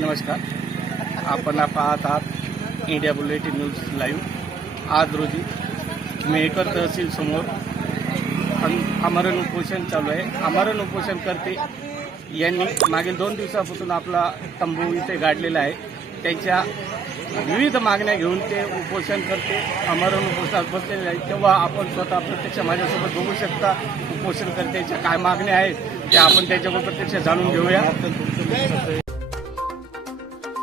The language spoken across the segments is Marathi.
नमस्कार. आपण पाहत आहात इंडिया बुलेटिन न्यूज लाईव्ह आज रोजी मेहकर तहसील समोर आमरण उपोषण चालू आहे. आमरण उपोषण करते यांनी मागील दोन दिवसापासून आपला तंबू इथे गाडलेला आहे. त्यांच्या विविध मागण्या घेऊन ते उपोषण करते आमरण उपोषणात बसलेले आहे तेव्हा आपण स्वतः प्रत्यक्ष माझ्यासोबत बघू शकता उपोषणकर्त्यांच्या काय मागण्या आहेत त्या आपण त्याच्यावर प्रत्यक्ष जाणून घेऊया.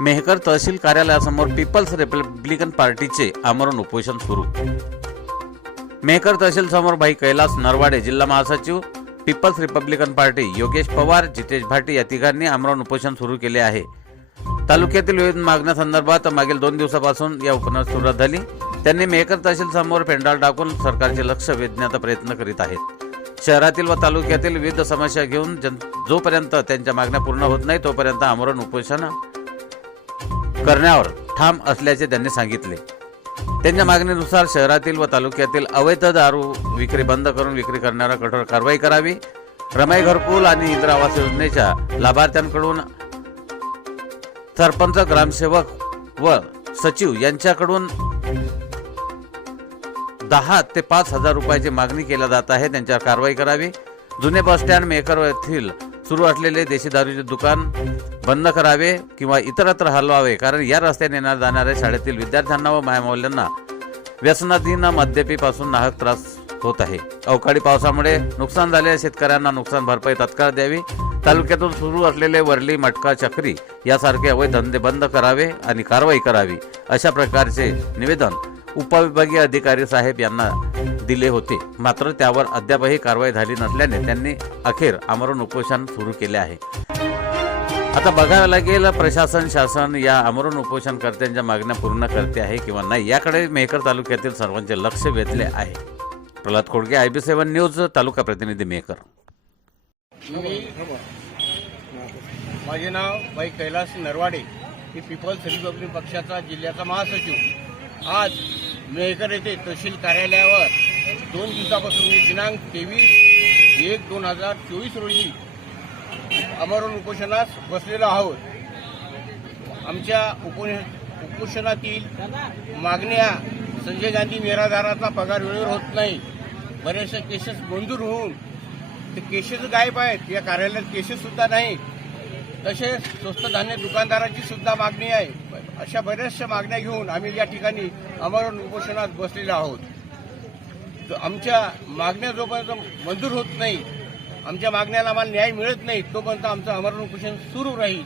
मेहकर तहसील कार्यालयासमोर पीपल्स रिपब्लिकन पार्टीचे आमरण उपोषण सुरू. मेहकर तहसील समोर भाई कैलास नरवाडे जिल्हा महासचिव people's republican party Yogesh Pawar Jitesh Bhati या तिघांनी आमरण उपोषण सुरू केले आहे. तालुक्यातील विविध मागण्यासंदर्भात मागील दोन दिवसापासून या उपनास सुरुवात झाली. त्यांनी मेहकर तहसील समोर पेंडाल टाकून सरकारचे लक्ष वेधण्याचा प्रयत्न करीत आहेत. शहरातील व तालुक्यातील विविध समस्या घेऊन जन जोपर्यंत त्यांच्या मागण्या पूर्ण होत नाही तोपर्यंत आमरण उपोषण करण्यावर ठाम असल्याचे त्यांनी सांगितले. त्यांच्या मागणीनुसार शहरातील व तालुक्यातील अवैध दारू विक्री बंद करून विक्री करणारा कठोर कारवाई करावी. रमाई घरकुल आणि इंदिरा आवास योजनेच्या लाभार्थ्यांकडून सरपंच ग्रामसेवक व सचिव यांच्याकडून दहा ते पाच हजार रुपयाची मागणी केल्या जात आहे. त्यांच्यावर कारवाई करावी. जुने बस स्टँड मेकर येथील सुरू असलेले देशी दारूचे दुकान बंद करावे किंवा इतरत्र हलवावे कारण या रस्त्याने येणार जाणाऱ्या शाळेतील विद्यार्थ्यांना व मायामौल्यांना व्यसनाधीन मद्यपीपासून नाहक त्रास होत आहे. अवकाळी पावसामुळे नुकसान झालेल्या शेतकऱ्यांना नुकसान भरपाई तत्काळ द्यावी. तालुक्यातून सुरू असलेले वरली मटका चक्री यासारखे अवैध धंदे बंद करावे आणि कारवाई करावी अशा प्रकारचे निवेदन उपविभागीय अधिकारी साहेब यांना दिले होते. मात्र त्यावर अद्यापही कारवाई झाली नसल्याने त्यांनी अखेर आमरण उपोषण सुरू केले आहे. आता बघावं लागेल प्रशासन शासन या आमरण उपोषणकर्त्यांच्या मागण्या पूर्ण करते आहे किंवा नाही याकडे मेहकर तालुक्यातील सर्वांचे लक्ष वेधले आहे. Pralhad Khodke I B seven news तालुका प्रतिनिधी मेहकर. माझे नाव भाई कैलास नरवाडे मी पीपल्स रिपब्लिक पक्षाचा जिल्ह्याचा महासचिव. आज मेहकर येथे तहसील कार्यालयावर दोन दिवसापासून दिनांक तेवीस एक दोन हजार चोवीस रोजी अमरण उपोषणास बसलेलो आहोत. आमच्या उपोष उपोषणातील मागण्या संजय गांधी निराधाराचा पगार वेळेवर होत नाही. बरेचसे केसेस मंजूर होऊन ते केसेस गायब आहेत. या कार्यालयात केसेस सुद्धा नाही. तसेच स्वस्त धान्य दुकानदारांची सुद्धा मागणी आहे. अशा बऱ्याचशा मागण्या घेऊन आम्ही या ठिकाणी अमरण उपोषणात बसलेलो आहोत. आमच्या मागण्या जोपर्यंत मंजूर होत नाही आमच्या मागण्याला आम्हाला न्याय मिळत नाही तोपर्यंत आमचं अमरण उपोषण सुरू राहील.